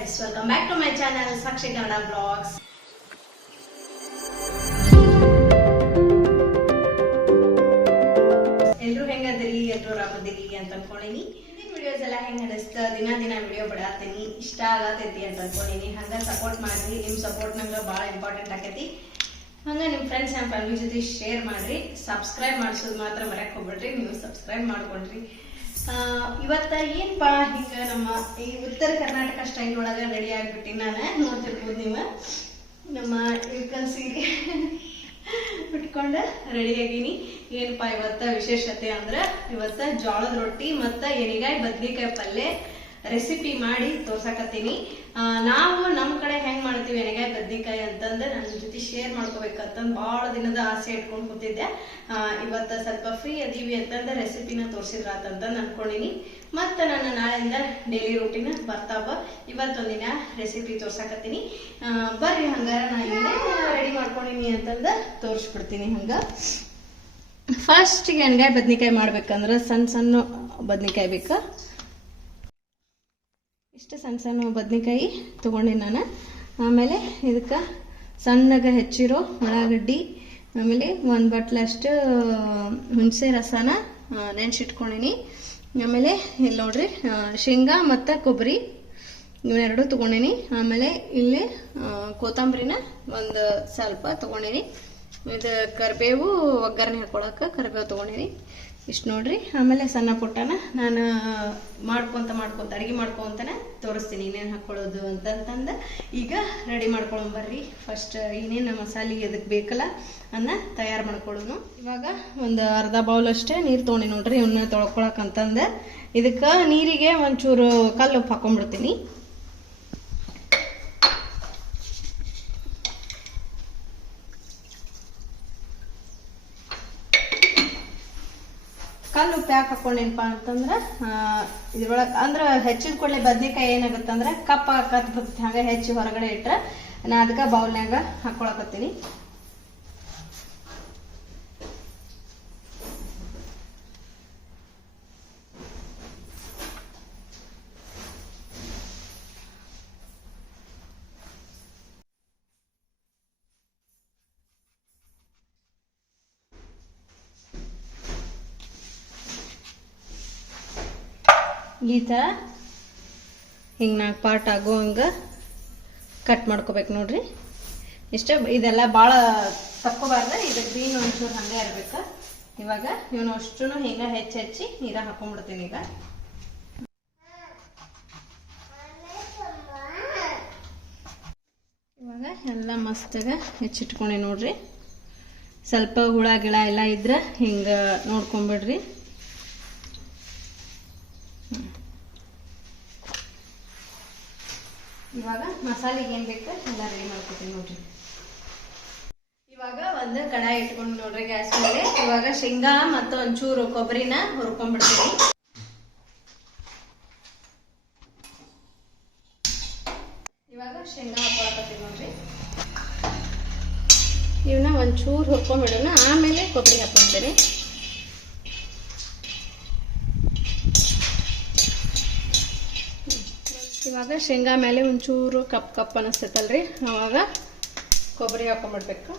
Friends welcome back to my channel Sakshi Kannada blogs ಎಲ್ರು ಹೆಂಗದಿರಿ ಎಲ್ರು ಆರಾಮದಿರಿ ಅಂತ ಅನ್ಕೊಂಡಿನಿ. ವಿಡಿಯೋಸ್ ಎಲ್ಲ ಹೆಂಗ್ ಅನಿಸ್ತ ದಿನ ದಿನ ವಿಡಿಯೋ ಬಿಡಾತೀನಿ, ಇಷ್ಟ ಆಗತೈತಿ ಅಂತ ಅನ್ಕೊಂಡಿನಿ. ಹಂಗ ಸಪೋರ್ಟ್ ಮಾಡ್ರಿ, ನಿಮ್ ಸಪೋರ್ಟ್ ನಂಗೆ ಭಾಳ ಇಂಪಾರ್ಟೆಂಟ್ ಆಕೈತಿ. ಹಂಗ ನಿಮ್ ಫ್ರೆಂಡ್ಸ್ ಅಂಡ್ ಫ್ಯಾಮಿಲಿ ಜೊತೆ ಶೇರ್ ಮಾಡ್ರಿ. ಸಬ್ಸ್ಕ್ರೈಬ್ ಮಾಡಿಸೋದು ಮಾತ್ರ ಮರ್ಯಾಕ್ ಹೋಗ್ಬೇಡ್ರಿ, ನೀವು ಸಬ್ಸ್ಕ್ರೈಬ್ ಮಾಡ್ಕೊಂಡ್ರಿ. ಇವತ್ತ ಏನ್ಪಾ ಹಿಂಗ ನಮ್ಮ ಈ ಉತ್ತರ ಕರ್ನಾಟಕ ಸ್ಟೈಲ್ ಒಳಗ ರೆಡಿ ಆಗ್ಬಿಟ್ಟಿ ನಾನು, ನೋಡ್ತಿರ್ಬೋದು ನೀವು. ನಮ್ಮ ಇಳ್ಕಲ್ ಸೀರೆ ಉಟ್ಕೊಂಡ ರೆಡಿ ಆಗೀನಿ. ಏನಪ್ಪಾ ಇವತ್ತ ವಿಶೇಷತೆ ಅಂದ್ರ, ಇವತ್ತ ಜೋಳದ ರೊಟ್ಟಿ ಮತ್ತ ಎನಿಗಾಯಿ ಬದ್ನಿಕಾಯಿ ಪಲ್ಯ ರೆಸಿಪಿ ಮಾಡಿ ತೋರ್ಸಕತ್ತೀನಿ. ನಾವು ನಮ್ ಕಡೆ ಹೆಂಗ್ ಎಣಿಗಾಯಿ ಬದ್ನಿಕಾಯಿ ಅಂತಂದ್ರೆ ನನ್ನ ಜೊತೆ ಶೇರ್ ಮಾಡ್ಕೋಬೇಕಂತಂದ್ ಬಹಳ ದಿನದ ಆಸೆ ಇಟ್ಕೊಂಡು ಕೂತಿದ್ದೆ. ಇವತ್ತು ಸ್ವಲ್ಪ ಫ್ರೀ ಅದೀವಿ ಅಂತಂದ್ರೆ ರೆಸಿಪಿನ ತೋರ್ಸಿದ್ರಾತಂತ ಅನ್ಕೊಂಡಿನಿ. ಮತ್ತ ನಾನು ನಾಳೆಯಿಂದ ಡೈಲಿ ರೂಟೀನ್ ಬರ್ತಾವ ಇವತ್ತೊಂದಿನ ರೆಸಿಪಿ ತೋರ್ಸಕತ್ತೀನಿ. ಬರ್ರಿ ಹಂಗಾರ ನಾನು ರೆಡಿ ಮಾಡ್ಕೊಂಡಿನಿ ಅಂತಂದ ತೋರಿಸ್ಬಿಡ್ತೀನಿ ಹಂಗ. ಫಸ್ಟ್ ಎಣ್ಗಾಯಿ ಬದ್ನಿಕಾಯಿ ಮಾಡ್ಬೇಕಂದ್ರ ಸಣ್ಣ ಸಣ್ಣ ಬದ್ನಿಕಾಯಿ ಬೇಕಾ? ಇಷ್ಟು ಸಣ್ಣ ಸಣ್ಣ ಬದ್ನಿಕಾಯಿ ತೊಗೊಂಡಿನಿ ನಾನು. ಆಮೇಲೆ ಇದಕ್ಕೆ ಸಣ್ಣಗೆ ಹೆಚ್ಚಿರೋ ಉಳ್ಳಾಗಡ್ಡಿ, ಆಮೇಲೆ ಒಂದು ಬಟ್ಲಷ್ಟು ಹುಣಸೆ ರಸನ ನೆನ್ಸಿಟ್ಕೊಂಡಿನಿ. ಆಮೇಲೆ ಇಲ್ಲಿ ನೋಡ್ರಿ ಶೇಂಗಾ ಮತ್ತು ಕೊಬ್ಬರಿ ಇವೆರಡು ತೊಗೊಂಡಿನಿ. ಆಮೇಲೆ ಇಲ್ಲಿ ಕೊತ್ತಂಬರಿನ ಒಂದು ಸ್ವಲ್ಪ ತೊಗೊಂಡಿನಿ. ಇದು ಕರಿಬೇವು ಒಗ್ಗರಣೆ ಹಾಕೊಳಕ್ಕೆ ಕರಿಬೇವು ತೊಗೊಂಡಿನಿ. ಇಷ್ಟು ನೋಡ್ರಿ. ಆಮೇಲೆ ಸಣ್ಣ ಪುಟ್ಟನ ನಾನು ಮಾಡ್ಕೊಂತ ಮಾಡ್ಕೊತ, ಅಡುಗೆ ಮಾಡ್ಕೊಂತಾನೆ ತೋರಿಸ್ತೀನಿ ಏನೇನು ಹಾಕೊಳ್ಳೋದು ಅಂತಂತಂದು. ಈಗ ರೆಡಿ ಮಾಡ್ಕೊಂಬರ್ರಿ ಫಸ್ಟ್ ಏನೇನು ಮಸಾಲೆ ಅದಕ್ಕೆ ಬೇಕಲ್ಲ ಅನ್ನ ತಯಾರು ಮಾಡ್ಕೊಳ್ಳೋನು. ಇವಾಗ ಒಂದು ಅರ್ಧ ಬೌಲ್ ಅಷ್ಟೇ ನೀರು ತೊಗೊಂಡಿ ನೋಡ್ರಿ ಇವನ್ನ ತೊಳ್ಕೊಳಕಂತಂದು ಇದಕ್ಕೆ ನೀರಿಗೆ ಒಂಚೂರು ಕಲ್ಲು ಹಾಕೊಂಡ್ಬಿಡ್ತೀನಿ ಕಲ್ಲು ಉಪ್ಪು ಯಾಕೆ ಹಾಕೊಂಡೇನಪ್ಪ ಅಂತಂದ್ರೆ ಇದ್ರೊಳಗೆ ಅಂದ್ರೆ ಹೆಚ್ಚಿದ ಕೂಡಲೇ ಬದ್ನಿಕಾಯಿ ಏನಾಗುತ್ತಂದ್ರೆ ಕಪ್ಪ ಕತ್ ಹಂಗೆ ಹೆಚ್ಚಿ ಹೊರಗಡೆ ಇಟ್ರೆ ನಾ ಅದಕ್ಕೆ ಬೌಲ್ನಾಗ ಹಾಕೊಳಕತ್ತೀನಿ. ಈ ಥರ ಹಿಂಗೆ ನಾಲ್ಕು ಪಾರ್ಟ್ ಆಗೋ ಹಂಗೆ ಕಟ್ ಮಾಡ್ಕೋಬೇಕು ನೋಡ್ರಿ. ಇಷ್ಟೇ ಇದೆಲ್ಲ ಭಾಳ ತಕ್ಕೋಬಾರ್ದು, ಇದು ಗ್ರೀನ್ ಒಂಚೂರು ಹಂಗೆ ಇರಬೇಕು. ಇವಾಗ ಇವನು ಅಷ್ಟು ಹಿಂಗೆ ಹೆಚ್ಚು ಹೆಚ್ಚಿ ನೀರಾಗ ಹಾಕೊಂಡ್ಬಿಡ್ತೀನಿ ಈಗ. ಇವಾಗ ಎಲ್ಲ ಮಸ್ತಾಗ ಹೆಚ್ಚಿಟ್ಕೊಂಡೆ ನೋಡ್ರಿ. ಸ್ವಲ್ಪ ಹುಳ, ಗಿಳ ಎಲ್ಲ ಇದ್ರೆ ಹಿಂಗೆ ನೋಡ್ಕೊಂಬಿಡ್ರಿ. ಇವಾಗ ಮಸಾಲೆಗೆ ಏನ್ ಬೇಕು ಎಲ್ಲ ರೆಡಿ ಮಾಡ್ಕೊತೀನಿ ನೋಡ್ರಿ. ಇವಾಗ ಒಂದು ಕಡಾಯಿ ಇಟ್ಕೊಂಡು ನೋಡ್ರಿ ಗ್ಯಾಸ್ ಮೇಲೆ. ಇವಾಗ ಶೇಂಗಾ ಮತ್ತು ಒಂಚೂರು ಕೊಬ್ಬರಿನ ಹುರ್ಕೊಂಡ್ಬಿಡ್ತೀನಿ. ಇವಾಗ ಶೇಂಗಾ ಹಾಕೊಳಕತ್ತೀನಿ ನೋಡ್ರಿ. ಇವನ್ನ ಒಂಚೂರು ಹುರ್ಕೊಂಡ್ಬಿಡೋಣ ಆಮೇಲೆ ಕೊಬ್ಬರಿ ಹಾಕೊಂತೀನಿ ಇವಾಗ ಶೇಂಗಾ ಮೇಲೆ ಒಂಚೂರು ಕಪ್ ಕಪ್ ಅನಿಸ್ತೈತಲ್ರಿ. ಅವಾಗ ಕೊಬ್ಬರಿ ಹಾಕೊಂಡ್ಬಿಡ್ಬೇಕು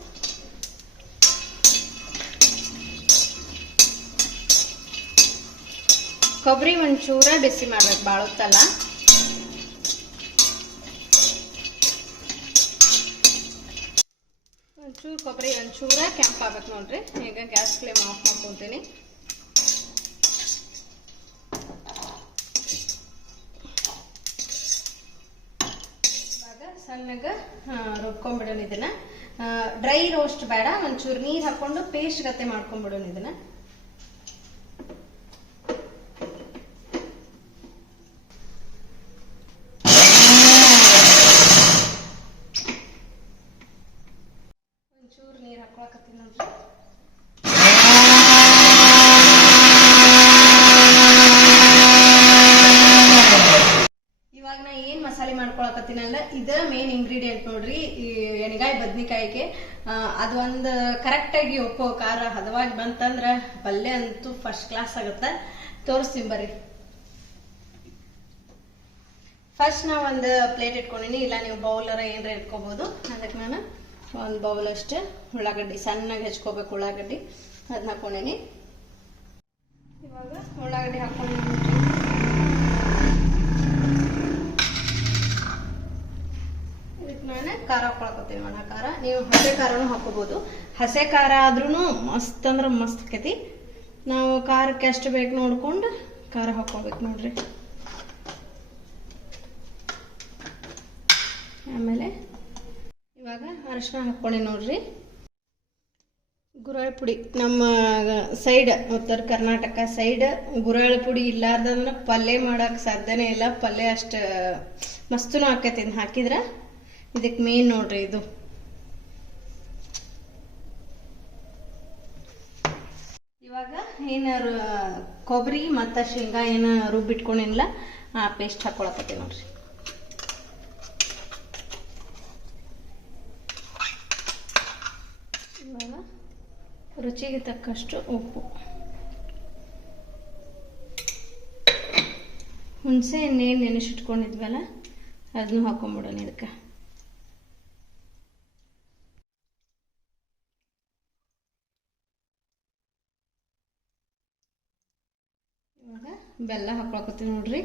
ಕೊಬ್ಬರಿ ಒಂಚೂರ ಬಿಸಿ ಮಾಡ್ಬೇಕು ಭಾಳ ಹೊತ್ತಲ್ಲ ಒಂಚೂರು ಕೊಬ್ಬರಿ ಒಂಚೂರ ಕೆಂಪಾಗಬೇಕು ನೋಡ್ರಿ. ಈಗ ಗ್ಯಾಸ್ ಫ್ಲೇಮ್ ಆಫ್ ಮಾಡ್ಕೊತೀನಿ. ರುಬ್ಕೊಂಡ್ಬಿಡೋಣ ಇದನ್ನ. ಡ್ರೈ ರೋಸ್ಟ್ ಬೇಡ, ಒಂಚೂರು ನೀರ್ ಹಾಕೊಂಡು ಪೇಸ್ಟ್ ಗತೆ ಮಾಡ್ಕೊಂಡ್ಬಿಡೋಣ ಇದನ್ನ. ಇವಾಗ ನಾ ಏನ್ ಮಸಾಲೆ ಮಾಡ್ಕೊಳಕತ್ತೀನಲ್ಲ, ಇದ ಮೇನ್ ಇಂಗ್ರೀಡಿಯೆಂಟ್ ನೋಡ್ರಿ. ಬದ್ನಿಕಾಯಿಗೆ. ಆ, ಕರೆಕ್ಟಾಗಿ ಉಪ್ಪು ಖಾರ ಹದವಾಗಿ ಬಂತಂದ್ರ ಪಲ್ಯ ಅಂತೂ ಫಸ್ಟ್ ಕ್ಲಾಸ್ ಆಗುತ್ತೆ. ತೋರಿಸ್ತೀನಿ ಬರ್ರಿ. ಫಸ್ಟ್ ನಾವು ಒಂದು ಪ್ಲೇಟ್ ಇಟ್ಕೊಂಡಿನಿ ಇಲ್ಲ ನೀವು ಬೌಲರ ಏನರ ಇಟ್ಕೋಬೋದು. ಅದಕ್ಕೆ ನಾನು ಒಂದು ಬೌಲ್ ಅಷ್ಟೇ ಉಳ್ಳಾಗಡ್ಡಿ ಸಣ್ಣಗೆ ಹೆಚ್ಕೋಬೇಕು ಉಳ್ಳಾಗಡ್ಡಿ. ಅದನ್ನ ಹಾಕೊಂಡೀನಿ. ಇವಾಗ ಉಳ್ಳಾಗಡ್ಡಿ ಹಾಕೊಂಡಿನಿ ಇದಕ್ಕೆ ನಾನು ಖಾರ ಹಾಕೊಳಕತ್ತೀನಿ ಒಣ ಖಾರ. ನೀವು ಹಸೆ ಖಾರನೂ ಹಾಕೋಬೋದು. ಹಸೆ ಖಾರ ಆದ್ರೂ ಮಸ್ತ್ ಅಂದ್ರೆ ಮಸ್ತ್ ಆಕೈತಿ. ನಾವು ಖಾರಕ್ಕೆ ಎಷ್ಟು ಬೇಕು ನೋಡ್ಕೊಂಡು ಖಾರ ಹಾಕೋಬೇಕು ನೋಡ್ರಿ. ಆಮೇಲೆ ಇವಾಗ ಅರಶಿನ ಹಾಕ್ಕೊಳ್ಳಿ ನೋಡ್ರಿ. ಗುರಾಳ್ ಪುಡಿ. ನಮ್ಮ ಸೈಡ್ ಉತ್ತರ ಕರ್ನಾಟಕ ಸೈಡ್ ಗುರಾಳ್ ಪುಡಿ ಇಲ್ಲಾರ್ದಂದ್ರೆ ಪಲ್ಯ ಮಾಡಕ್ಕೆ ಸಾಧ್ಯನೇ ಇಲ್ಲ. ಪಲ್ಯ ಅಷ್ಟು ಮಸ್ತುನು ಆಕೈತಿ ಹಾಕಿದ್ರೆ. ಇದಕ್ಕೆ ಮೇನ್ ನೋಡ್ರಿ ಇದು. ಇವಾಗ ಏನು ಕೊಬ್ಬರಿ ಮತ್ತು ಶೇಂಗಾ ಏನು ರುಬ್ಬಿಟ್ಕೊಂಡಿಲ್ಲ ಆ ಪೇಸ್ಟ್ ಹಾಕೊಳಕತ್ತೀವಿ ನೋಡ್ರಿ. ಇವಾಗ ರುಚಿಗೆ ತಕ್ಕಷ್ಟು ಉಪ್ಪು. ಹುಣಸೆ ಎಣ್ಣೆ ನೆನೆಸಿಟ್ಕೊಂಡಿದ್ವಲ್ಲ ಅದನ್ನು ಹಾಕೊಂಡ್ಬಿಡೋಣ ಇದಕ್ಕೆ ಇವಾಗ ಬೆಲ್ಲ ಹಾಕೊಳಕತ್ತೀವಿ ನೋಡ್ರಿ.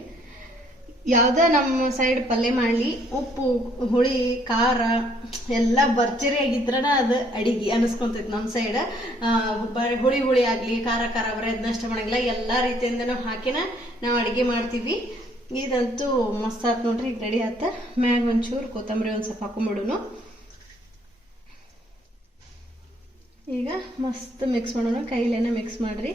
ಯಾವ್ದ ನಮ್ಮ ಸೈಡ್ ಪಲ್ಯ ಮಾಡಲಿ, ಉಪ್ಪು, ಹುಳಿ, ಖಾರ ಎಲ್ಲ ಭರ್ಜರಿ ಆಗಿದ್ರನ ಅದು ಅಡಿಗೆ ಅನಿಸ್ಕೊಂತೈತಿ ನಮ್ಮ ಸೈಡ್ ಹುಳಿ ಹುಳಿ ಆಗಲಿ, ಖಾರ ಖಾರ ಬರೀ ಅದನ್ನ ಇಷ್ಟ ಮಾಡಂಗಿಲ್ಲ ಎಲ್ಲ ರೀತಿಯಿಂದ ಹಾಕಿನ ನಾವು ಅಡಿಗೆ ಮಾಡ್ತೀವಿ. ಇದಂತೂ ಮಸ್ತ್ ಆತ್ ನೋಡ್ರಿ, ಈಗ ರೆಡಿ ಆತ. ಮ್ಯಾಗ ಒಂಚೂರು ಕೊತ್ತಂಬರಿ ಒಂದು ಸ್ವಲ್ಪ ಹಾಕೊಂಡ್ಬಿಡುನು ಈಗ ಮಸ್ತ್ ಮಿಕ್ಸ್ ಮಾಡೋಣ, ಕೈಲೇನ ಮಿಕ್ಸ್ ಮಾಡ್ರಿ.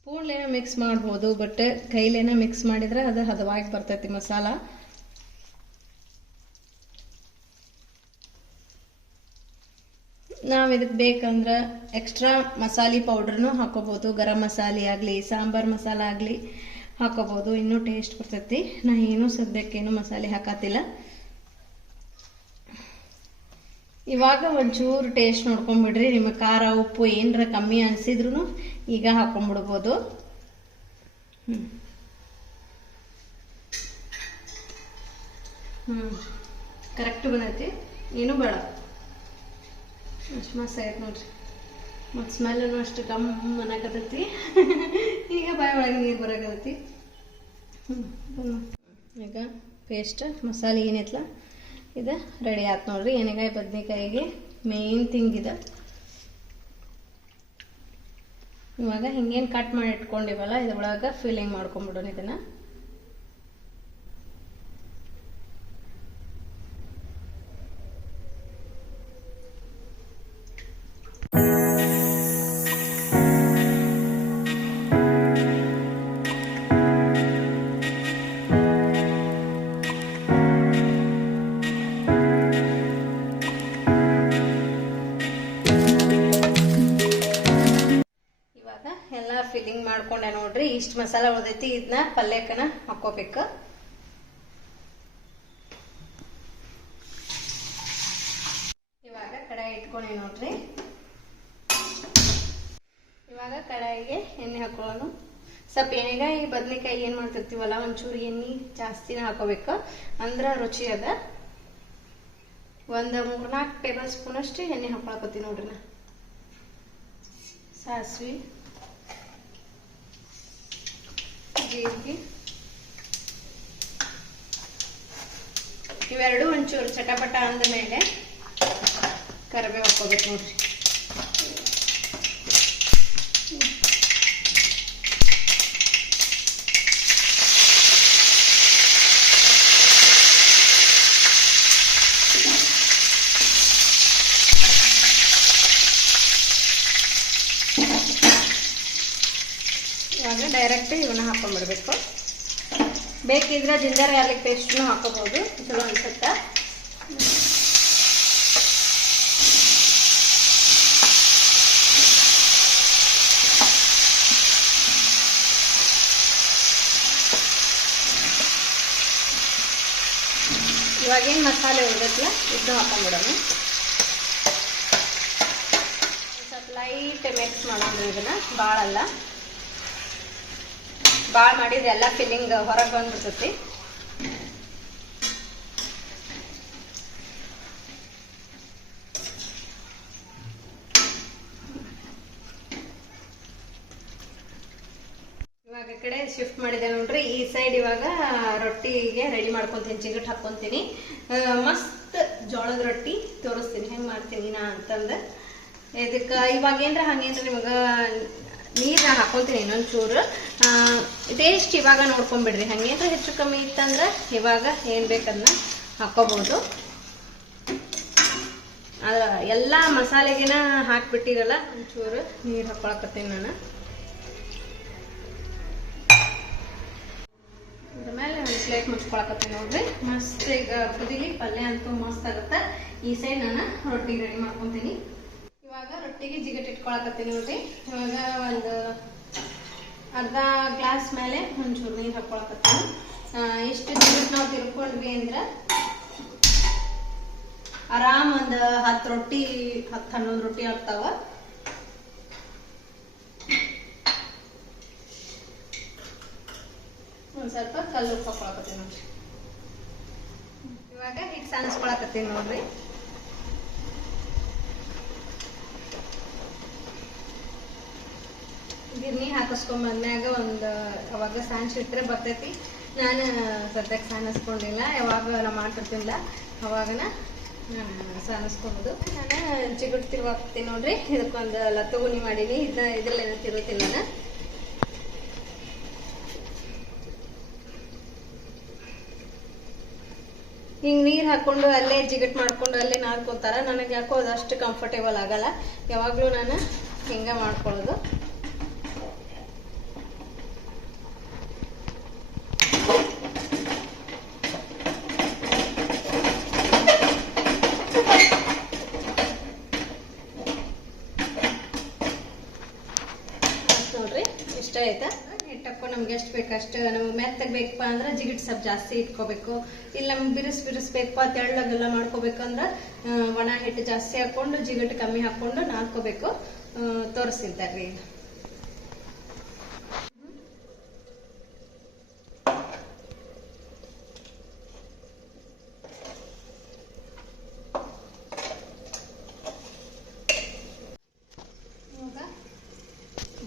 ಸ್ಪೂನ್ಲೇನ ಮಿಕ್ಸ್ ಮಾಡ್ಬೋದು, ಬಟ್ ಕೈಲೇನ ಮಿಕ್ಸ್ ಮಾಡಿದ್ರೆ ಅದು ಹದವಾಗಿ ಬರ್ತೈತಿ ಮಸಾಲ. ನಾವು ಇದಕ್ಕೆ ಬೇಕಂದ್ರೆ ಎಕ್ಸ್ಟ್ರಾ ಮಸಾಲೆ ಪೌಡ್ರನ್ನು ಹಾಕೋಬೋದು. ಗರಂ ಮಸಾಲೆ ಆಗಲಿ, ಸಾಂಬಾರ್ ಮಸಾಲ ಆಗಲಿ ಹಾಕೋಬೋದು. ಇನ್ನೂ ಟೇಸ್ಟ್ ಬರ್ತೈತಿ. ನಾ ಏನೂ ಸದ್ಯಕ್ಕೇನು ಮಸಾಲೆ ಹಾಕತ್ತಿಲ್ಲ. ಇವಾಗ ಒಂಚೂರು ಟೇಸ್ಟ್ ನೋಡ್ಕೊಂಬಿಡ್ರಿ. ನಿಮಗೆ ಖಾರ, ಉಪ್ಪು ಏನರ ಕಮ್ಮಿ ಅನಿಸಿದ್ರು ಈಗ ಹಾಕೊಂಡ್ಬಿಡ್ಬೋದು. ಹ್ಞೂ ಹ್ಞೂ ಕರೆಕ್ಟ್ ಬಂದೈತಿ. ಏನೂ ಬೇಡ. ಮಸ್ತ್ ಆಯ್ತು ನೋಡ್ರಿ. ಮತ್ತು ಸ್ಮೆಲ್ಲೂ ಅಷ್ಟು ಕಮ್ ಅನ್ನಕತ್ತೈತಿ ಈಗ ಬಾಯಿ ಒಳಗೆ ನೀರು ಬರಕತ್ತೈತಿ. ಹ್ಞೂ ಈಗ ಪೇಸ್ಟ್ ಮಸಾಲೆ ಏನೈತಲ್ಲ ಇದು ರೆಡಿ ಆಯ್ತು ನೋಡ್ರಿ. ಎಣ್ಣೆಗಾಯಿ ಬದ್ನೆಕಾಯಿಗೆ ಮೇನ್ ಥಿಂಗ್ ಇದು ಇವಾಗ ಹಿಂಗೇನು ಕಟ್ ಮಾಡಿ ಇಟ್ಕೊಂಡಿವಲ್ಲ ಇದ್ರೊಳಗೆ ಫಿಲ್ಲಿಂಗ್ ಮಾಡ್ಕೊಂಬಿಡೋಣ ಇದನ್ನ. ಮಾಡ್ಕೊಂಡೆ ನೋಡ್ರಿ. ಇಷ್ಟು ಮಸಾಲ ಉಳ್ದೈತಿ ಇದನ್ನ ಪಲ್ಯಕ್ಕನ ಹಾಕೋಬೇಕು ಇವಾಗ ಕಡಾಯಿ ಇಟ್ಕೊಂಡೆ ನೋಡ್ರಿ. ಇವಾಗ ಕಡಾಯಿಗೆ ಎಣ್ಣೆ ಹಾಕೊಳ್ಳೋಣ. ಸ್ವಲ್ಪ ಎಣ್ಣೆಗಾಯಿ ಬದ್ನೆಕಾಯಿ ಏನು ಮಾಡ್ತಿರ್ತೀವಲ್ಲ, ಒಂಚೂರು ಎಣ್ಣೆ ಜಾಸ್ತಿನ ಹಾಕೋಬೇಕು ಅಂದ್ರೆ ರುಚಿ ಅದ. ಒಂದು ಮೂರ್ನಾಲ್ಕು ಟೇಬಲ್ ಸ್ಪೂನ್ ಅಷ್ಟು ಎಣ್ಣೆ ಹಾಕೊಳಕತ್ತೀನಿ ನೋಡ್ರಿ ನಾ. ಸಾಸಿವೆ. ಜೀರಿಗೆ ಇವೆರಡು ಒಂಚೂರು ಚಟಪಟ ಅಂದ ಮೇಲೆ ಕರಿಬೇವು ಹಾಕೋಬೇಕು ನೋಡ್ರಿ. ಬೇಕಿದ್ರೆ ಜಿಂಜರ್ ಗಾರ್ಲಿಕ್ ಪೇಸ್ಟ್ನು ಹಾಕೋಬಹುದು ಚಲೋ ಅನ್ಸುತ್ತೆ. ಇವಾಗೇನು ಮಸಾಲೆ ಉಳಿದತ್ತಲ್ಲ ಇದನ್ನು ಹಾಕೊಂಡ್ಬಿಡೋಣ. ಸ್ವಲ್ಪ ಲೈಟ್ ಮಿಕ್ಸ್ ಮಾಡೋಣ ಇದನ್ನು ಭಾಳಲ್ಲ ಭಾಳ ಮಾಡಿದ್ರೆ ಎಲ್ಲ ಫಿಲ್ಲಿಂಗ್ ಹೊರಗೆ ಬಂದ್ಬಿಡ್ತೈತಿ. ಇವಾಗ ಕಡೆ ಶಿಫ್ಟ್ ಮಾಡಿದೆ ನೋಡ್ರಿ. ಈ ಸೈಡ್ ಇವಾಗ ರೊಟ್ಟಿಗೆ ರೆಡಿ ಮಾಡ್ಕೊಂತೀನಿ ಚಿಗಟ್ ಹಾಕ್ಕೊಂತೀನಿ ಆ, ಮಸ್ತ್ ಜೋಳದ ರೊಟ್ಟಿ ತೋರಿಸ್ತೀನಿ. ಹೆಂಗ್ ಮಾಡ್ತೀನಿ ನಾ ಅಂತಂದ. ಇದಕ್ಕೆ ಇವಾಗ ಏನ್ರ ಹಂಗೇನ್ರ ನಿಮಗೆ ನೀರು ಹಾಕೊಳ್ತೀನಿ ಇನ್ನೊಂಚೂರು ಟೇಸ್ಟ್ ಇವಾಗ ನೋಡ್ಕೊಂಬಿಡ್ರಿ ಹಂಗೇನು ಹೆಚ್ಚು ಕಮ್ಮಿ ಇತ್ತಂದ್ರೆ ಇವಾಗ ಏನು ಬೇಕದನ್ನ ಹಾಕೋಬೋದು. ಅದ್ರ ಎಲ್ಲ ಮಸಾಲೆಗಿನ ಹಾಕ್ಬಿಟ್ಟಿರಲ್ಲ, ಒಂಚೂರು ನೀರು ಹಾಕೊಳಕತ್ತೀನಿ ನಾನು. ಆಮೇಲೆ ಮೇಲೆ ಒಂದು ಪ್ಲೇಟ್ ಮುಚ್ಕೊಳಕತ್ತೀನಿ ನೋಡ್ರಿ. ಮಸ್ತ್ ಈಗ ಕುದಿಲಿ ಪಲ್ಯ ಅಂತೂ ಮಸ್ತ್ ಆಗುತ್ತೆ. ಈ ಸೈಡ್ ನಾನು ರೊಟ್ಟಿ ರೆಡಿ ಮಾಡ್ಕೊಂತೀನಿ. ರೊಟ್ಟಿಗೆ ಜಿಗಟ್ ಇಟ್ಕೊಳಕತ್ತೀನಿ ನೋಡ್ರಿ. ಇವಾಗ ಒಂದು ಅರ್ಧ ಗ್ಲಾಸ್ ಮೇಲೆ ಒಂಚೂರು ನೀರು ಹಾಕೊಳಕತ್ತೀನಿ. ಆ, ಇಷ್ಟು ಜಿಗಟ್ ನಾವು ತಿರ್ಕೊಂಡ್ವಿ ಅಂದ್ರೆ ಆರಾಮ್ ಒಂದು ಹತ್ತು ರೊಟ್ಟಿ ಹತ್ತು ಹನ್ನೊಂದು ರೊಟ್ಟಿ ಆಗ್ತಾವ. ಒಂದ್ ಸ್ವಲ್ಪ ಕಲ್ಲು ಹಾಕೊಳಕತ್ತೀನಿ ನೋಡ್ರಿ. ಇವಾಗ ಹಿಟ್ಟು ಸಾನಿಸ್ಕೊಳಕತ್ತೀನಿ ನೋಡ್ರಿ. ಗಿರ್ನಿ ಹಾಕಿಸ್ಕೊಂಬಂದ್ಮ್ಯಾಗ ಒಂದು, ಅವಾಗ ಸಾಣಿಸಿಟ್ರೆ ಬರ್ತೈತಿ. ನಾನು ಸದ್ಯಕ್ಕೆ ಸಾನಿಸ್ಕೊಂಡಿಲ್ಲ, ಯಾವಾಗ ನಾ ಮಾಡ್ತಿರ್ತಿಲ್ಲ, ಅವಾಗನ ನಾನು ಸಾನಿಸ್ಕೊಬೋದು ನಾನು ಚಿಗುಟ್ ತಿರುವಾಕ್ತೀನಿ ನೋಡ್ರಿ, ಇದಕ್ಕೊಂದು ಲತ್ತಗುಣಿ ಮಾಡೀನಿ. ಇದನ್ನ ಇದ್ರಲ್ಲೇನೋ ತಿರುತ್ತೀನಿ ನಾನು. ಹಿಂಗ್ ನೀರ್ ಹಾಕೊಂಡು ಅಲ್ಲೇ ಜಿಗಟ್ ಮಾಡ್ಕೊಂಡು ಅಲ್ಲೇ ನಾರ್ಕೋತಾರ ನನಗೆ ಯಾಕೋ ಅದಷ್ಟು ಕಂಫರ್ಟೇಬಲ್ ಆಗಲ್ಲ. ಯಾವಾಗ್ಲೂ ನಾನು ಹಿಂಗ ಮಾಡ್ಕೊಳ್ಳೋದು ಆಯ್ತ್ ನೋಡ್ರಿ ಇಷ್ಟ ಆಯ್ತಾ ಹಿಟ್ಟಕ್ಕೂ ಅಷ್ಟು ನಮ್ಗೆ ಮೆತ್ತಗೆ ಬೇಕಪ್ಪ ಅಂದ್ರೆ ಜಿಗಿಟ್ ಸ್ವಲ್ಪ ಜಾಸ್ತಿ ಇಟ್ಕೋಬೇಕು. ಇಲ್ಲಿ ನಮ್ಗೆ ಬಿರುಸ್ ಬಿರುಸ್ ಬೇಕಪ್ಪ ತೆಳ್ಳಗೆಲ್ಲ ಮಾಡ್ಕೋಬೇಕಂದ್ರೆ ಒಣ ಹಿಟ್ಟು ಜಾಸ್ತಿ ಹಾಕೊಂಡು ಜಿಗಿಟ್ ಕಮ್ಮಿ ಹಾಕೊಂಡು ನಾದ್ಕೋಬೇಕು. ತೋರಿಸ್ತೀನಿ ಈಗ ಇವಾಗ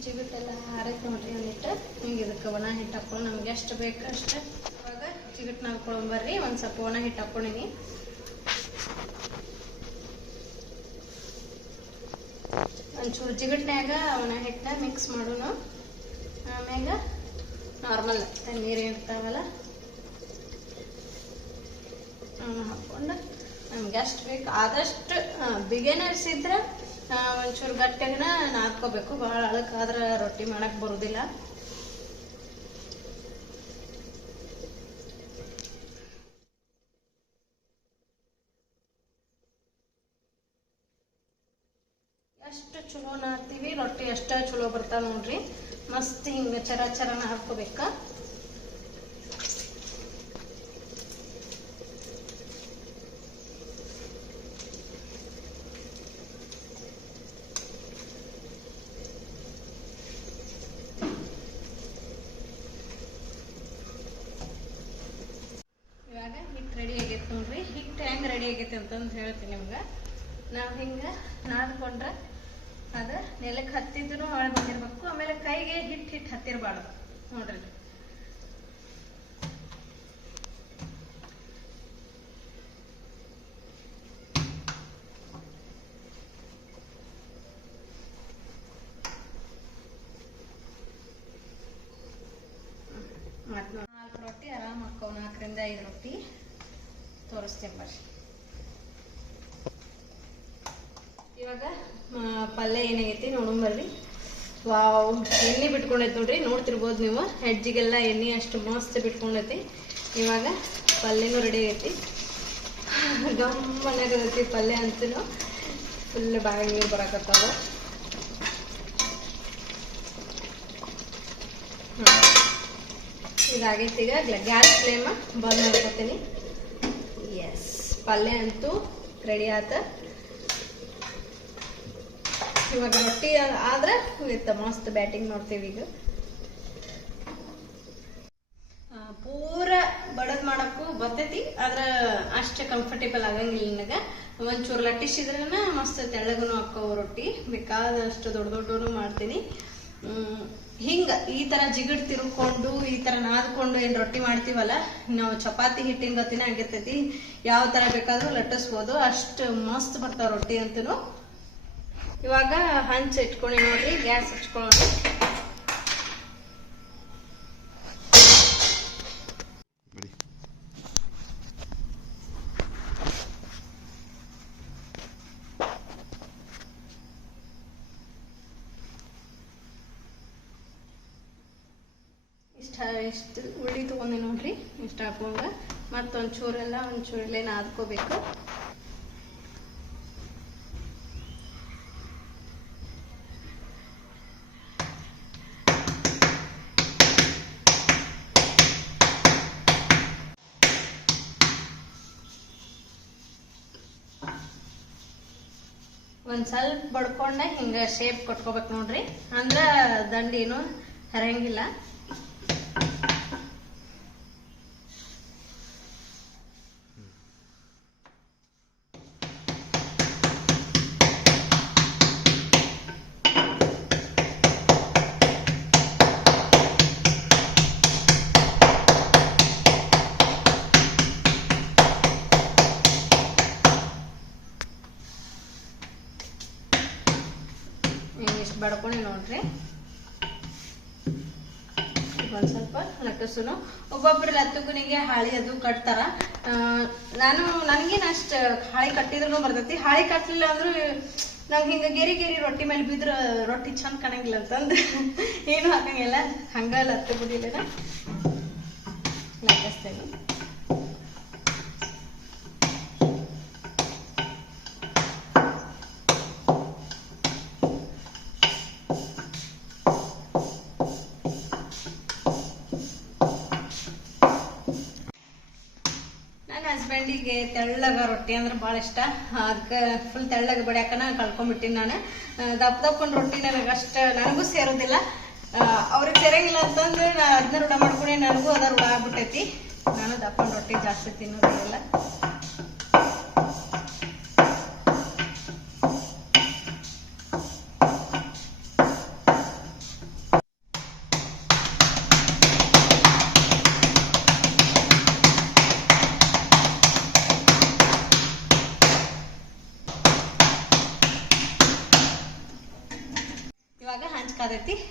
ಜಿಗುಟೆಲ್ಲ ಹಾರೈತೆ ನೋಡ್ರಿ ಒಂದಿಟ್ಟು ಹಿಂಗೆ ಇದಕ್ಕೆ ಒಣ ಹಿಟ್ಟು ಹಾಕೊಂಡು ನಮ್ಗೆ ಎಷ್ಟು ಬೇಕು ಅಷ್ಟೇ. ಇವಾಗ ಜಿಗುಟ್ ಹಾಕೊಂಬರ್ರಿ ಒಂದು ಸ್ವಲ್ಪ ಒಣ ಹಿಟ್ಟು ಹಾಕೊಂಡಿನಿ. ಒಂಚೂರು ಜಿಗಟ್ನ್ಯಾಗ ಒಣ ಹಿಟ್ಟ ಮಿಕ್ಸ್ ಮಾಡೋಣ. ಆಮ್ಯಾಗ ನಾರ್ಮಲ್ ನೀರು ಇರ್ತಾವಲ್ಲ. ಹಾಕೊಂಡು ನಮ್ಗೆ ಎಷ್ಟು ಬೇಕು, ಆದಷ್ಟು ಬಿಗಿನರ್ಸ್ ಇದ್ರೆ ಒಂಚೂರು ಗಟ್ಟಿಯಾಗನ ನಾದ್ಕೋಬೇಕು. ಭಾಳ ಅಳಕಾದ್ರೆ ರೊಟ್ಟಿ ಮಾಡಕ್ ಬರುದಿಲ್ಲ ಎಷ್ಟು ಚಲೋ ನಾದ್ತೀವಿ ರೊಟ್ಟಿ ಅಷ್ಟ ಚಲೋ ಬರ್ತಾವ ನೋಡ್ರಿ ಮಸ್ತ್ ಹಿಂಗ ಚರ ಚರನ ನಾದ್ಕೋಬೇಕ ಇವಾಗ ಹಿಟ್ಟು ರೆಡಿ ಆಗೈತೆ ನೋಡ್ರಿ. ಹಿಟ್ಟು ಹೆಂಗೆ ರೆಡಿ ಆಗೈತೆ ಅಂತಂದು ಹೇಳ್ತೀನಿ ನಿಮ್ಗೆ. ನಾವು ಹಿಂಗೆ ನಾದ್ಕೊಂಡ್ರೆ ಅದು ನೆಲಕ್ಕೆ ಹತ್ತಿದ್ದು ಹಾಳ್ ಬಂದಿರ್ಬೇಕು. ಆಮೇಲೆ ಕೈಗೆ ಹಿಟ್ಟು ಹಿಟ್ಟು ಹತ್ತಿರಬಾರ್ದು. ನೋಡ್ರಿ. ನಾಲ್ಕು ರೊಟ್ಟಿ ಆರಾಮ್ ಹಾಕೋ ನಾಲ್ಕರಿಂದ ಐದು ರೊಟ್ಟಿ ತೋರಿಸ್ತೇನೆ ಬರ್ರಿ ಇವಾಗ ಆ, ಪಲ್ಯ ಏನಾಗೈತಿ ನೋಡೋಣ ಬರ್ರಿ ವಾವ್ ಎಣ್ಣೆ ಬಿಟ್ಕೊಂಡೈತಿ ನೋಡ್ರಿ, ನೋಡ್ತಿರ್ಬೋದು ನೀವು. ಹೆಜ್ಜಿಗೆಲ್ಲ ಎಣ್ಣೆ ಅಷ್ಟು ಮಸ್ತ್ ಬಿಟ್ಕೊಂಡೈತಿ. ಇವಾಗ ಪಲ್ಯನೂ ರೆಡಿ ಆಗೈತಿ. ಗಮ್ಮನಾಗೈತಿ ಪಲ್ಯ ಅಂತೂ ಫುಲ್ ಬಾಯಿ ನೀರು ಬರಾಕತ್ತಾವ. ಇದಾಗೈತಿ ಈಗ ಗ್ಯಾಸ್ ಫ್ಲೇಮ್ ಬಂದ್ ಮಾಡ್ಕೊತೀನಿ. ಎಸ್ ಪಲ್ಯ ಅಂತೂ ರೆಡಿ ಆತ. ಇವಾಗ ರೊಟ್ಟಿ ಆದ್ರೆ ವಿತ್ ಮಸ್ತ್ ಬ್ಯಾಟಿಂಗ್ ನೋಡ್ತೀವಿ ಈಗ. ಪೂರ ಬಡದ್ ಮಾಡಕ್ಕೂ ಬರ್ತೈತಿ, ಆದ್ರ ಅಷ್ಟ ಕಂಫರ್ಟೇಬಲ್ ಆಗಂಗಿಲ್ಲ ನನಗ. ಒಂಚೂರು ಲಟ್ಟಿಸಿದ್ರನ ಮಸ್ತ್ ತೆಳ್ಳಗನು ಹಾಕೋ ರೊಟ್ಟಿ, ಬೇಕಾದಷ್ಟು ದೊಡ್ಡ ದೊಡ್ಡನು ಮಾಡ್ತೀನಿ. ಹಿಂಗ ಈ ತರ ಜಿಗಿಡ್ ತಿರುಕೊಂಡು ಈ ತರ ನಾದ್ಕೊಂಡು ಏನ್ ರೊಟ್ಟಿ ಮಾಡ್ತೀವಲ್ಲ, ನಾವು ಚಪಾತಿ ಹಿಟ್ಟಿನ ಗತಿನೇ ಆಗಿರ್ತೈತಿ. ಯಾವ ತರ ಬೇಕಾದ್ರೂ ಲಟ್ಟಿಸ್ಬೋದು, ಅಷ್ಟು ಮಸ್ತ್ ಬರ್ತಾವ ರೊಟ್ಟಿ ಅಂತನು. ಇವಾಗ ಹಂಚ್ ಇಟ್ಕೊಳ್ಳಿ ನೋಡ್ರಿ ಗ್ಯಾಸ್ ಹಚ್ಕೊಳ್ಳೋಣ ಇಷ್ಟ ಇಷ್ಟು ಉಳ್ಳಿ ತೊಗೊಂಡೆ ನೋಡ್ರಿ ಇಷ್ಟ ಹಾಕೊಂಡ. ಮತ್ತೊಂದು ಚೂರೆಲ್ಲ ಒಂದು ಚೂರಲ್ಲೇ ನಾದ್ಕೋಬೇಕು ಒಂದ್ ಸ್ವಲ್ಪ ಹಿಂಗ ಶೇಪ್ ಕೊಟ್ಕೋಬೇಕು ನೋಡ್ರಿ. ಅಂದ್ರ ದಂಡಿನೂ ಹರಂಗಿಲ್ಲ. ಹಾಳಿ ಅದು ಕಟ್ತಾರ. ನಾನು, ನನಗೇನು ಅಷ್ಟ ಹಾಳಿ ಕಟ್ಟಿದ್ರು ಬರ್ತೈತಿ. ಹಾಳಿ ಕಟ್ಟಲಿಲ್ಲ ಅಂದ್ರು ನಂಗೆ ಹಿಂಗ ಗೆರಿ ಗೆರಿ ರೊಟ್ಟಿ ಮೇಲೆ ಬಿದ್ರ ರೊಟ್ಟಿ ಚಂದ ಕಾಣಂಗಿಲ್ಲ ಅಂತಂದು ಏನು ಹಾಕಂಗಿಲ್ಲ. ಹಂಗ ಲತ್ತು ಬುದಿಲ್ಲ ರೊಟ್ಟಿ ಅಂದ್ರೆ ಭಾಳ ಇಷ್ಟ. ಅದಕ್ಕೆ ಫುಲ್ ತೆಳ್ಳಗ ಬಡಿಯಾಕನ ಕಳ್ಕೊಂಡ್ಬಿಟ್ಟಿನಿ ನಾನು. ದಪ್ಪ ದಪ್ಪನ ರೊಟ್ಟಿ ನನಗೆ ಅಷ್ಟ ನನಗೂ ಸೇರೋದಿಲ್ಲ. ಅವ್ರಿಗೆ ಸೇರಂಗಿಲ್ಲ ಅಂತಂದ್ರೆ ನಾ ಅದನ್ನ ರೂಢ ಮಾಡ್ಕೊಂಡೆ, ನನಗೂ ಅದ ರೂಢ ಆಗ್ಬಿಟ್ಟೈತಿ. ನಾನು ದಪ್ಪನ ರೊಟ್ಟಿ ಜಾಸ್ತಿ ತಿನ್ನೋದಿಲ್ಲ.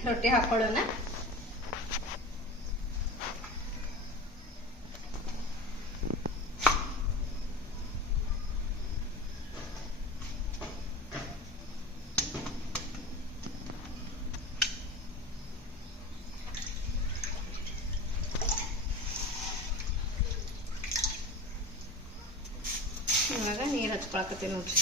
ರೊಟ್ಟಿ ಹಾಕೊಳ್ಳೋಣ. ಇವಾಗ ನೀರ್ ಹಚ್ಕೊಳಕತ್ತೀನಿ ನೋಡ್ರಿ.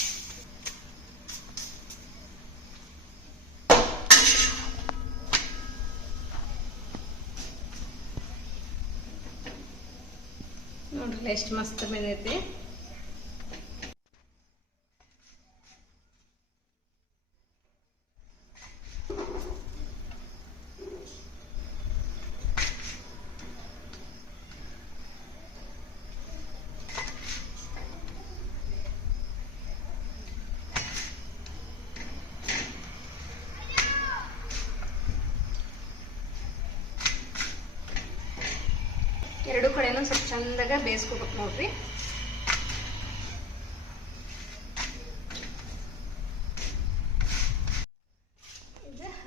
ನೋಡ್ರಿ ಎಷ್ಟು ಮಸ್ತ್ ಬಂದೈತಿ ಎರಡು ಚಂದಾಗ ಬೇಯಿಸ್ಕೋಬೇಕು ನೋಡ್ರಿ.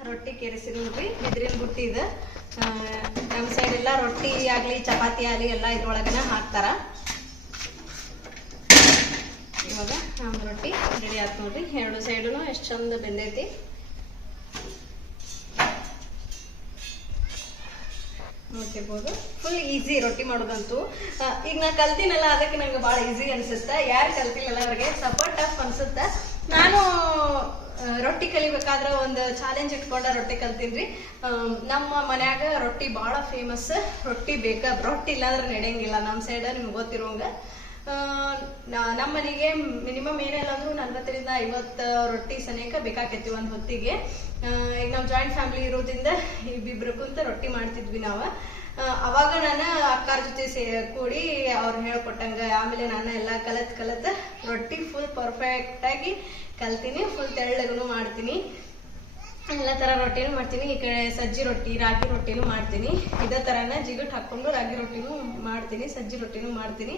ರೊಟ್ಟಿ ಕೆರೆಸಿ ನೋಡ್ರಿ. ಬಿದ್ರಿನ ಬುಟ್ಟಿ ಇದು ನಮ್ಮ ಸೈಡ್ ಎಲ್ಲ ರೊಟ್ಟಿ ಆಗ್ಲಿ, ಚಪಾತಿ ಆಗ್ಲಿ ಎಲ್ಲ ಇದ್ರೊಳಗನ ಹಾಕ್ತಾರ. ಇವಾಗ ರೊಟ್ಟಿ ರೆಡಿ ಆಯ್ತು ನೋಡ್ರಿ. ಎರಡು ಸೈಡುನು ಎಷ್ಟು ಚಂದ ಬೆಂದೈತಿ. ನೋಡ್ತಿರ್ಬೋದು ಫುಲ್ ಈಸಿ ರೊಟ್ಟಿ ಮಾಡೋದಂತೂ. ಈಗ ನಾ ಕಲ್ತಿನಲ್ಲ, ಅದಕ್ಕೆ ನಂಗೆ ಭಾಳ ಈಸಿ ಅನ್ಸುತ್ತೆ. ಯಾರು ಕಲ್ತಿಲ್ಲ ಅವ್ರಿಗೆ ಸಪೋರ್ಟ್ ಟಫ್ ಅನ್ಸುತ್ತೆ. ನಾನು ರೊಟ್ಟಿ ಕಲಿಬೇಕಾದ್ರೆ ಒಂದು ಚಾಲೆಂಜ್ ಇಟ್ಕೊಂಡ ರೊಟ್ಟಿ ಕಲ್ತೀನಿ ನಮ್ಮ ಮನ್ಯಾಗ ರೊಟ್ಟಿ ಭಾಳ ಫೇಮಸ್ ರೊಟ್ಟಿ ಬೇಕಾ? ರೊಟ್ಟಿ ಇಲ್ಲಾಂದ್ರೆ ನಡೆಯಂಗಿಲ್ಲ. ನಮ್ಮ ಸೈಡ್ ನಿಮ್ಗೆ ಗೊತ್ತಿರೋಂಗ. ನಮ್ಮ ಮನೆಗೆ ಮಿನಿಮಮ್ ಏನಿಲ್ಲ ಅಂದ್ರೂ ನಲ್ವತ್ತರಿಂದ ಐವತ್ತು ರೊಟ್ಟಿ ಸನೇಕ ಬೇಕಾಕೈತಿ ಒಂದು ಹೊತ್ತಿಗೆ. ಈಗ ನಾವು ಜಾಯಿಂಟ್ ಫ್ಯಾಮಿಲಿ ಇರೋದ್ರಿಂದ ಇಬ್ಬಿಬ್ರು ಕುಂತ ರೊಟ್ಟಿ ಮಾಡ್ತಿದ್ವಿ ನಾವು. ಅವಾಗ ನಾನು ಅಕ್ಕಾರ ಜೊತೆ ಸೇ, ಕೂಡಿ ಅವ್ರು ಹೇಳ್ಕೊಟ್ಟಂಗ, ಆಮೇಲೆ ನಾನು ಎಲ್ಲ ಕಲತ್ ಕಲತ್ ರೊಟ್ಟಿ ಫುಲ್ ಪರ್ಫೆಕ್ಟ್ ಆಗಿ ಕಲ್ತೀನಿ ಫುಲ್ ತೆಳ್ಳಗೂ ಮಾಡ್ತೀನಿ. ಎಲ್ಲ ತರ ರೊಟ್ಟಿನೂ ಮಾಡ್ತೀನಿ, ಈ ಕಡೆ ಸಜ್ಜಿ ರೊಟ್ಟಿ, ರಾಗಿ ರೊಟ್ಟಿನೂ ಮಾಡ್ತೀನಿ. ಇದೇ ತರನ ಜಿಗಟ್ ಹಾಕೊಂಡು ರಾಗಿ ರೊಟ್ಟಿನೂ ಮಾಡ್ತೀನಿ, ಸಜ್ಜಿ ರೊಟ್ಟಿನೂ ಮಾಡ್ತೀನಿ.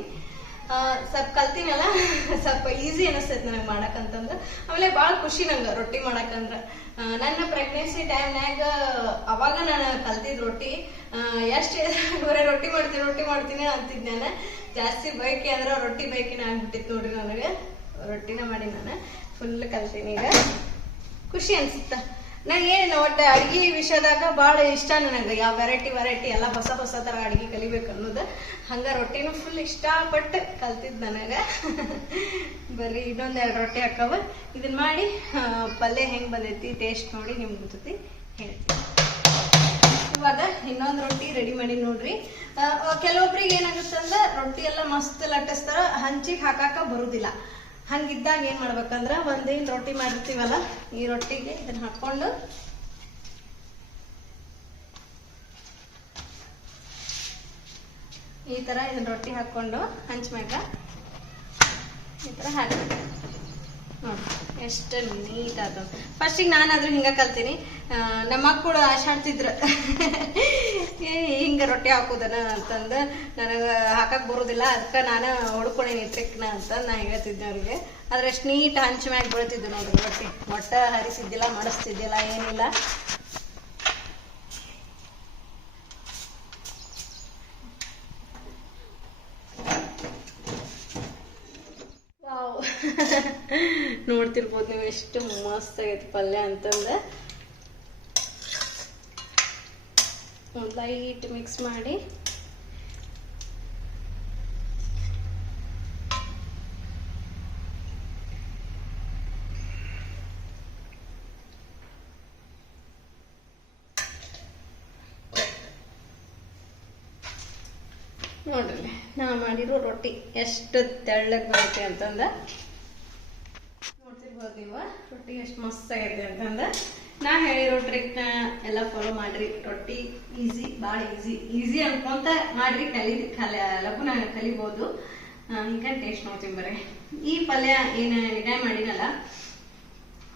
ಸ್ವಲ್ಪ ಕಲ್ತೀನಲ್ಲ? ಸ್ವಲ್ಪ ಈಸಿ ಅನಿಸ್ತೈತೆ ನನಗೆ ಮಾಡಕ್ಕಂತಂದ್ರೆ. ಆಮೇಲೆ ಭಾಳ ಖುಷಿ ನಂಗೆ ರೊಟ್ಟಿ ಮಾಡಕ್ಕಂದ್ರೆ. ನನ್ನ ಪ್ರೆಗ್ನೆನ್ಸಿ ಟೈಮ್ನಾಗ ಅವಾಗ ನಾನು ಕಲ್ತಿದ್ ರೊಟ್ಟಿ. ಎಷ್ಟು ಬರೀ ರೊಟ್ಟಿ ಮಾಡ್ತೀನಿ ರೊಟ್ಟಿ ಮಾಡ್ತೀನಿ ಅಂತಿದ್ ನಾನು ಜಾಸ್ತಿ ಬೈಕಿ ಅಂದ್ರೆ ರೊಟ್ಟಿ ಬೈಕಿನ ಆಗ್ಬಿಟ್ಟಿತ್ತು ನೋಡ್ರಿ ನನಗೆ. ರೊಟ್ಟಿನ ಮಾಡಿ ನಾನು ಫುಲ್ ಕಲ್ತೀನಿ ಈಗ. ಖುಷಿ ಅನ್ಸುತ್ತ? ನಂಗೆ ಏನು ಒಟ್ಟು ಅಡ್ಗೆ ವಿಷಯದಾಗ ಭಾಳ ಇಷ್ಟ ನನಗೆ. ಯಾವ ವೆರೈಟಿ ವೆರೈಟಿ ಎಲ್ಲ ಹೊಸ ಹೊಸ ಥರ ಅಡ್ಗೆ ಕಲಿಬೇಕು ಅನ್ನೋದು. ಹಂಗೆ ರೊಟ್ಟಿನೂ ಫುಲ್ ಇಷ್ಟಪಟ್ಟು ಕಲ್ತಿದ್ದು ನನಗೆ. ಬರ್ರಿ, ಇನ್ನೊಂದು ಎರಡು ರೊಟ್ಟಿ ಹಾಕವ. ಇದನ್ನ ಮಾಡಿ ಪಲ್ಯ ಹೆಂಗೆ ಬಂದೈತಿ ಟೇಸ್ಟ್ ನೋಡಿ ನಿಮ್ಗೆ ಗೊತ್ತೈತಿ ಹೇಳ್ತೀನಿ. ಇವಾಗ ಇನ್ನೊಂದು ರೊಟ್ಟಿ ರೆಡಿ ಮಾಡಿ ನೋಡ್ರಿ. ಕೆಲವೊಬ್ರಿಗೆ ಏನಾಗುತ್ತೆ ಅಂದ್ರೆ ರೊಟ್ಟಿ ಎಲ್ಲ ಮಸ್ತ್ ಲಟ್ಟಿಸ್ತಾರ. ಹಂಚಿಗೆ ಹಾಕಾಕ ಬರುದಿಲ್ಲ. ಹಂಗಿದ್ದಾಗ ಏನ್ ಮಾಡ್ಬೇಕಂದ್ರ ಒಂದೇನ್ ರೊಟ್ಟಿ ಮಾಡಿರ್ತೀವಲ್ಲ, ಈ ರೊಟ್ಟಿಗೆ ಇದನ್ನ ಹಾಕೊಂಡು ಈ ತರ ಇದನ್ನ ರೊಟ್ಟಿ ಹಾಕೊಂಡು ಹಂಚ್ಮ್ಯಾಗ ಈ ತರ ನೋಡಿ ಎಷ್ಟು ನೀಟ್ ಅದು. ಫಸ್ಟಿಗೆ ನಾನಾದ್ರೂ ಹಿಂಗ ಕಲ್ತೀನಿ. ನಮ್ಮ ಮಕ್ಕಳು ಆಶಾಡ್ತಿದ್ರು ಹಿಂಗ ರೊಟ್ಟಿ ಹಾಕೋದನ ಅಂತಂದು. ನನಗೆ ಹಾಕಕ್ಕೆ ಬರೋದಿಲ್ಲ. ಅದಕ್ಕೆ ನಾನು ಹೊಡ್ಕೊಂಡೇನಿ ಟ್ರಿಕ್ನ ಅಂತ ನಾ ಹೇಳ್ತಿದ್ದೆ ಅವ್ರಿಗೆ. ಆದ್ರೆ ಎಷ್ಟು ನೀಟ್ ಹಂಚ್ ಮ್ಯಾಗ ಬೀಳ್ತಿದ್ದೆ ನೋಡ್ರಿ ರೊಟ್ಟಿ. ಒಟ್ಟ ಹರಿಸಿದ್ದಿಲ್ಲ, ಮಾಡಿಸ್ತಿದ್ದಿಲ್ಲ, ಏನಿಲ್ಲ. ನೋಡ್ತಿರ್ಬೋದು ನೀವು ಎಷ್ಟು ಮಸ್ತ್ ಆಗೈತೆ ಪಲ್ಯ ಅಂತಂದ ಒಂದು ಲೈಟ್ ಮಿಕ್ಸ್ ಮಾಡಿ. ನೋಡ್ರಿ, ನಾ ಮಾಡಿರೋ ರೊಟ್ಟಿ ಎಷ್ಟು ತೆಳ್ಳಗೆ ಬರುತ್ತೆ ಅಂತಂದ ನೋಡ್ತಿರ್ಬೋದು ನೀವು ರೊಟ್ಟಿ ಎಷ್ಟು ಮಸ್ತ್ ಆಗೈತೆ ಅಂತಂದ ನಾ ಹೇಳಿರೋ ಟ್ರಿಕ್ನ ಎಲ್ಲ ಫಾಲೋ ಮಾಡ್ರಿ. ರೊಟ್ಟಿ ಈಸಿ ಭಾಳ ಈಸಿ ಈಸಿ ಅನ್ಕೊಂತ ಮಾಡ್ರಿ ಕಲಿ ಕಲ ಲಘುನ ಕಲಿಬೋದು. ಆ, ಈಗ ಟೇಸ್ಟ್ ನೋಡ್ತೀನಿ ಬರ್ರಿ. ಈ ಪಲ್ಯ ಏನು ಎಡೆ ಮಾಡಿನಲ್ಲ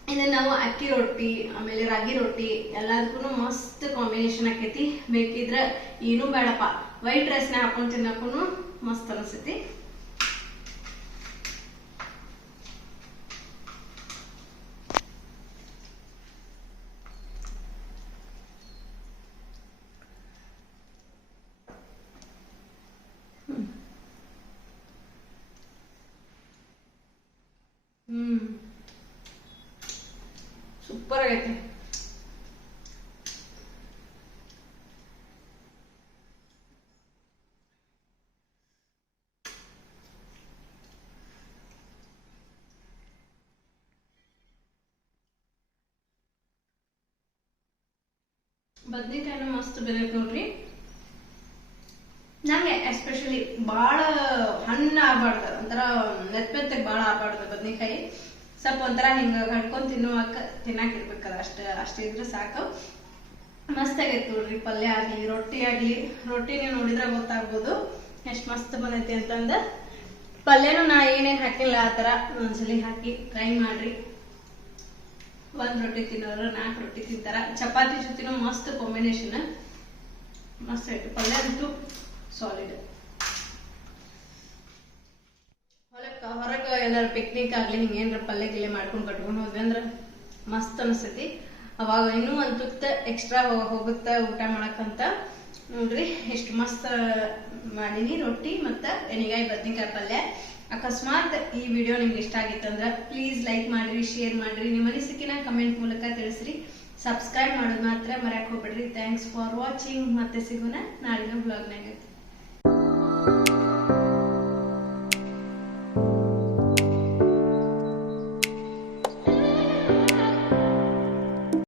ಇದನ್ನ ನಾವು ಅಕ್ಕಿ ರೊಟ್ಟಿ ಆಮೇಲೆ ರಾಗಿ ರೊಟ್ಟಿ ಎಲ್ಲದಕ್ಕೂ ಮಸ್ತ್ ಕಾಂಬಿನೇಷನ್ ಆಕೈತಿ. ಬೇಕಿದ್ರ ಏನೂ ಬೇಡಪ್ಪ. ವೈಟ್ ರೈಸ್ನ ಹಾಕೊಂಡ್ ತಿನ್ನಕ್ಕೂ ಮಸ್ತ್ ಅನಿಸ್ತೈತಿ ಸೂಪರ್ ಆಗೈತೆ ಬದ್ನಿಕಾಯಿನೂ ಮಸ್ತ್ ಬೆಳಕ್ ನೋಡ್ರಿ. ನಂಗೆ ಎಸ್ಪೆಷಲಿ ಬಾಳ ಹಣ್ಣ ಆಗ್ಬಾರ್ದು. ಒಂಥರ ಮೆತ್ತ ಮೆತ್ತಗೆ ಭಾಳ ಆಗ್ಬಾರ್ದು ಬದ್ನಿಕಾಯಿ. ಸ್ವಲ್ಪ ಒಂಥರ ಹಿಂಗ ಕಟ್ಕೊಂಡ್ ತಿನ್ನುವಕ್ಕ ತಿನ್ನಾಕ ಇರ್ಬೇಕಲ್ಲ ಅಷ್ಟ ಅಷ್ಟಿದ್ರೆ ಸಾಕು. ಮಸ್ತ್ ಆಗೈತೆ ನೋಡ್ರಿ ಪಲ್ಯ ಆಗ್ಲಿ, ರೊಟ್ಟಿ ಆಗ್ಲಿ. ರೊಟ್ಟಿನೇ ನೋಡಿದ್ರೆ ಗೊತ್ತಾಗ್ಬೋದು ಎಷ್ಟ್ ಮಸ್ತ್ ಬಂದೈತಿ ಅಂತಂದ. ಪಲ್ಯನೂ ನಾ ಏನೇನ್ ಹಾಕಿಲ್ಲ, ಆ ಥರ ಒಂದ್ಸಲಿ ಹಾಕಿ ಟ್ರೈ ಮಾಡ್ರಿ. ಒಂದ್ ರೊಟ್ಟಿ ತಿನ್ನೋರು ನಾಲ್ಕು ರೊಟ್ಟಿ ತಿಂತಾರ. ಚಪಾತಿ ಜೊತೆನೂ ಮಸ್ತ್ ಕಾಂಬಿನೇಷನ್ ಮಸ್ತ್ ಐತಿ. ಪಲ್ಯ ಅಂತೂ ಸಾಲಿಡ್ ಹೊಲಕ್ಕ, ಹೊರಗ ಎಲ್ಲಾರು ಪಿಕ್ನಿಕ್ ಆಗ್ಲಿ ಹಿಂಗೇನಾರ ಪಲ್ಯ ಗಿಲ್ಯ ಮಾಡ್ಕೊಂಡು ಕಟ್ಕೊಂಡು ಹೋದ್ವಿ ಅಂದ್ರ? ಮಸ್ತ್ ಅನ್ಸತಿ ಅವಾಗ ಇನ್ನೂ ಒಂದ್ ತುತ್ತ ಎಕ್ಸ್ಟ್ರಾ ಹೋಗುತ್ತ ಊಟ ಮಾಡಕ್ಕಂತ ನೋಡ್ರಿ, ಎಷ್ಟು ಮಸ್ತ್ ಮಾಡೀನಿ ರೊಟ್ಟಿ ಮತ್ತ ಎಣ್ಣಿಗಾಯಿ ಬದ್ನಿಕಾಯಿ ಪಲ್ಯ. ಅಕಸ್ಮಾತ್ ಈ ವಿಡಿಯೋ ನಿಮ್ಗೆ ಇಷ್ಟ ಆಗಿತ್ತಂದ್ರ ಪ್ಲೀಸ್ ಲೈಕ್ ಮಾಡ್ರಿ ಶೇರ್ ಮಾಡ್ರಿ, ನಿಮ್ಮ ಅನಿಸಿಕೆನ ಕಮೆಂಟ್ ಮೂಲಕ ತಿಳಿಸ್ರಿ. ಸಬ್ಸ್ಕ್ರೈಬ್ ಮಾಡೋದು ಮಾತ್ರ ಮರ್ಯಾಕ್ ಹೋಗ್ಬೇಡ್ರಿ. ಥ್ಯಾಂಕ್ಸ್ ಫಾರ್ ವಾಚಿಂಗ್ ಮತ್ತೆ ಸಿಗೋಣ ನಾಳಿನ ಬ್ಲಾಗ್ನಾಗ